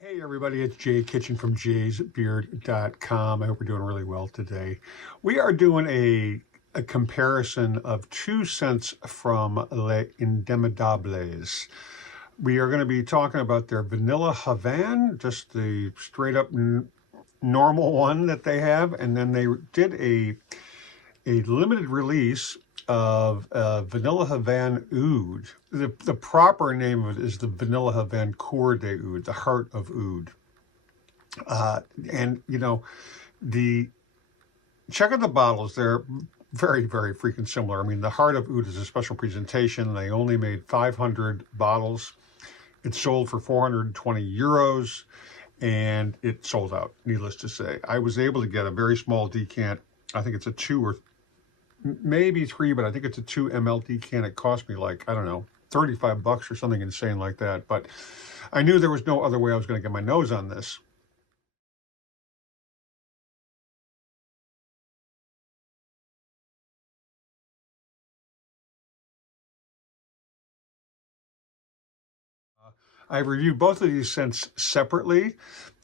Hey everybody, it's Jay Kitchen from jaysbeard.com. I hope we're doing really well today. We are doing a comparison of two scents from Les Indemodables. We are going to be talking about their Vanille Havane, just the straight up normal one that they have, and then they did a limited release of Vanille Havane Oud. The proper name of it is the Vanille Havane Coeur de Oud, the heart of Oud. And you know, check out the bottles. They're very, very freaking similar. I mean, the heart of Oud is a special presentation. They only made 500 bottles. It sold for 420 euros, and it sold out, needless to say. I was able to get a very small decant. I think it's a 2 or maybe 3, but I think it's a 2 ml decant. It cost me like, I don't know, 35 bucks or something insane like that. But I knew there was no other way I was going to get my nose on this. I reviewed both of these scents separately,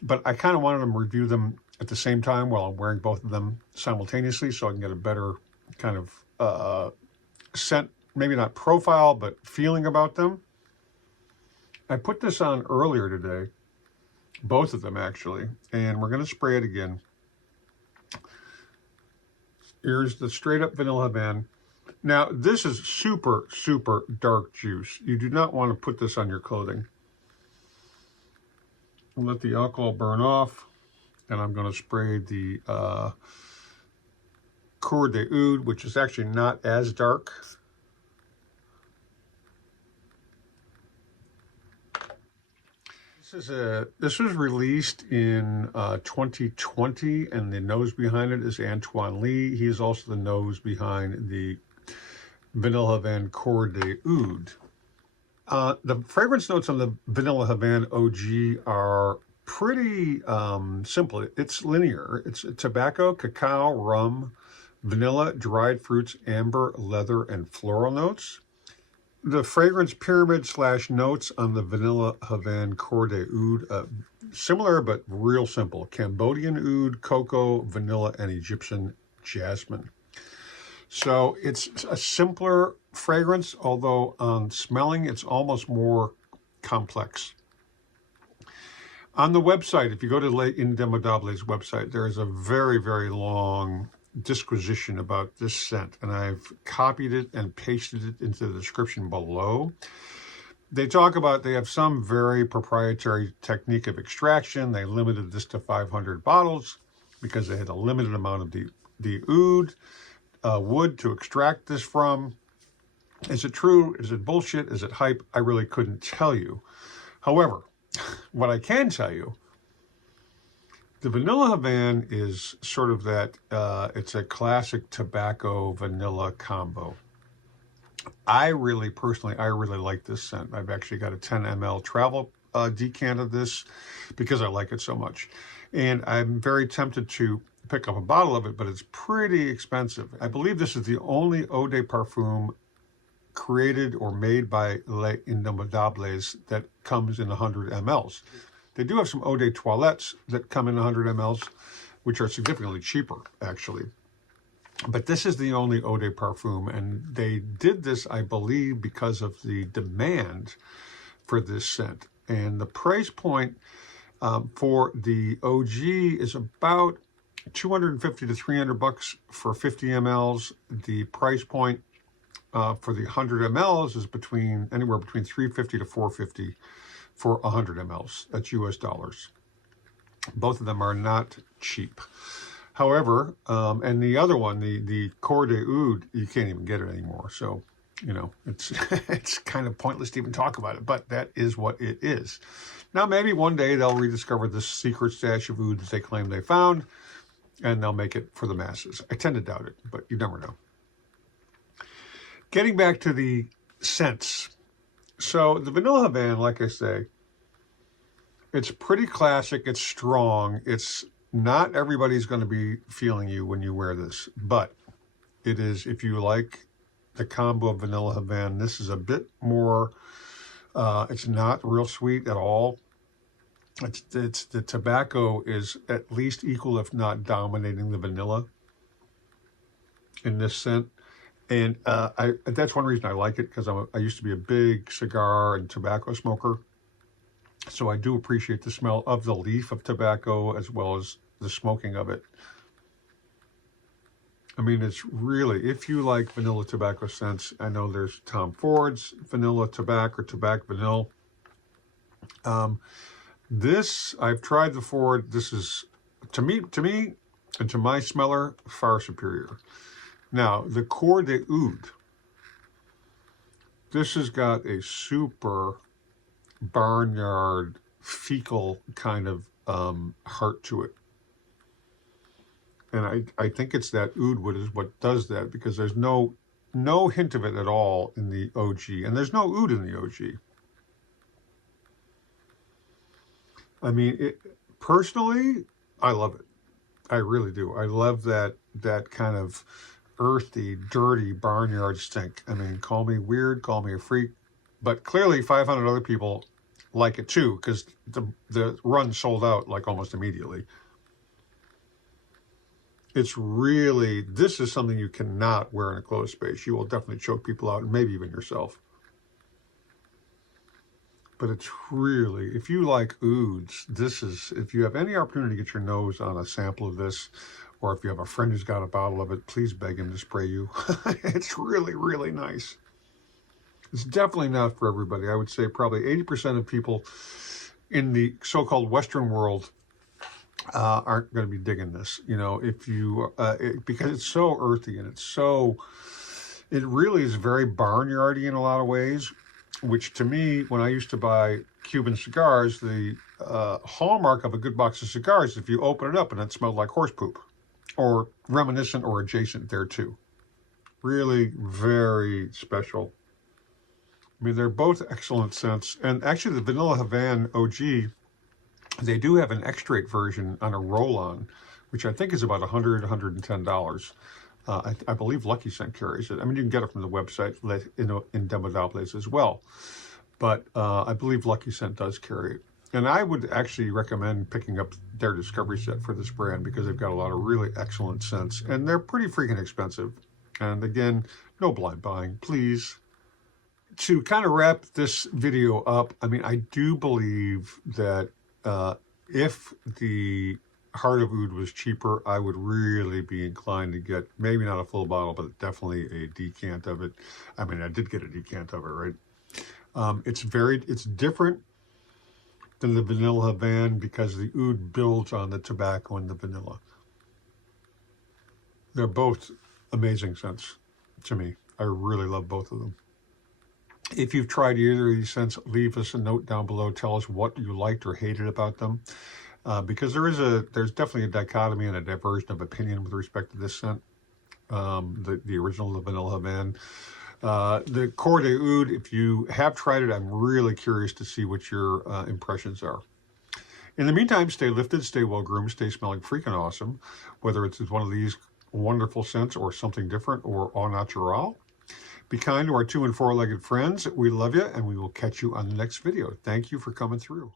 but I kind of wanted to review them at the same time while I'm wearing both of them simultaneously so I can get a better kind of scent, maybe not profile, but feeling about them. I put this on earlier today, both of them actually, and we're going to spray it again. Here's the straight up Vanille Havane. Now, this is super, super dark juice. You do not want to put this on your clothing. I'll let the alcohol burn off, and I'm going to spray the Coeur de Oud, which is actually not as dark. This was released in 2020, and the nose behind it is Antoine LIE. He is also the nose behind the Vanille Havane Coeur de Oud. The fragrance notes on the Vanille Havane OG are pretty simple. It's linear. It's tobacco, cacao, rum, vanilla, dried fruits, amber, leather, and floral notes. The fragrance pyramid / notes on the Vanille Havane Coeur de Oud, similar but real simple. Cambodian oud, cocoa, vanilla, and Egyptian jasmine. So it's a simpler fragrance, although on smelling, it's almost more complex. On the website, if you go to Les Indemodables website, there's a very, very long disquisition about this scent, and I've copied it and pasted it into the description below. They talk about they have some very proprietary technique of extraction. They limited this to 500 bottles because they had a limited amount of the oud wood to extract this from. Is it true? Is it bullshit? Is it hype? I really couldn't tell you. However, what I can tell you, the Vanille Havane is sort of that, it's a classic tobacco vanilla combo. I really like this scent. I've actually got a 10 ml travel decant of this because I like it so much. And I'm very tempted to pick up a bottle of it, but it's pretty expensive. I believe this is the only eau de parfum created or made by Les Indemodables that comes in 100 mls. They do have some eau de toilettes that come in 100 mls, which are significantly cheaper, actually. But this is the only eau de parfum, and they did this, I believe, because of the demand for this scent. And the price point for the OG is about 250 to 300 bucks for 50 mls. The price point for the 100 mls is anywhere between 350 to 450 for 100 mls. That's US dollars. Both of them are not cheap. However, and the other one, the Coeur de Oud, you can't even get it anymore. So, you know, it's it's kind of pointless to even talk about it, but that is what it is. Now, maybe one day they'll rediscover this secret stash of oud that they claim they found, and they'll make it for the masses. I tend to doubt it, but you never know. Getting back to the scents. So the Vanille Havane, like I say, it's pretty classic. It's strong. It's not everybody's going to be feeling you when you wear this, but it is, if you like the combo of Vanille Havane, this is a bit more, it's not real sweet at all. It's the tobacco is at least equal, if not dominating, the vanilla in this scent. And that's one reason I like it, because I used to be a big cigar and tobacco smoker. So I do appreciate the smell of the leaf of tobacco as well as the smoking of it. I mean, it's really, if you like vanilla tobacco scents, I know there's Tom Ford's vanilla tobacco or tobacco vanilla. This, I've tried the Ford. This is, to me, and to my smeller, far superior. Now, the Coeur de Oud, this has got a super barnyard, fecal kind of heart to it. And I think it's that oud wood is what does that, because there's no hint of it at all in the OG. And there's no oud in the OG. I mean, personally, I love it. I really do. I love that kind of earthy, dirty barnyard stink. I mean, call me weird, call me a freak, but clearly 500 other people like it too, because the run sold out like almost immediately. It's really, this is something you cannot wear in a closed space. You will definitely choke people out, and maybe even yourself. But it's really, if you like ouds, this is, if you have any opportunity to get your nose on a sample of this, or if you have a friend who's got a bottle of it, please beg him to spray you. It's really, really nice. It's definitely not for everybody. I would say probably 80% of people in the so-called Western world aren't going to be digging this. You know, if you, because it's so earthy and it really is very barnyardy in a lot of ways, which to me, when I used to buy Cuban cigars, the hallmark of a good box of cigars is if you open it up and it smelled like horse poop, or reminiscent or adjacent there too. Really very special. I mean, they're both excellent scents. And actually the Vanille Havane OG, they do have an extrait version on a roll-on, which I think is about $100, $110. I believe Lucky Scent carries it. I mean, you can get it from the website, Indemodables as well. But I believe Lucky Scent does carry it. And I would actually recommend picking up their Discovery set for this brand, because they've got a lot of really excellent scents. And they're pretty freaking expensive. And again, no blind buying, please. To kind of wrap this video up, I mean, I do believe that if the Heart of Oud was cheaper, I would really be inclined to get, maybe not a full bottle, but definitely a decant of it. I mean, I did get a decant of it, right? It's different than the Vanille Havane, because the oud builds on the tobacco and the vanilla. They're both amazing scents to me. I really love both of them. If you've tried either of these scents, leave us a note down below. Tell us what you liked or hated about them. Because there's definitely a dichotomy and a diversion of opinion with respect to this scent. The original, the Vanille Havane. The Coeur de Oud, if you have tried it, I'm really curious to see what your impressions are. In the meantime, stay lifted, stay well groomed, stay smelling freaking awesome. Whether it's one of these wonderful scents or something different or au natural. Be kind to our 2- and 4-legged friends. We love you, and we will catch you on the next video. Thank you for coming through.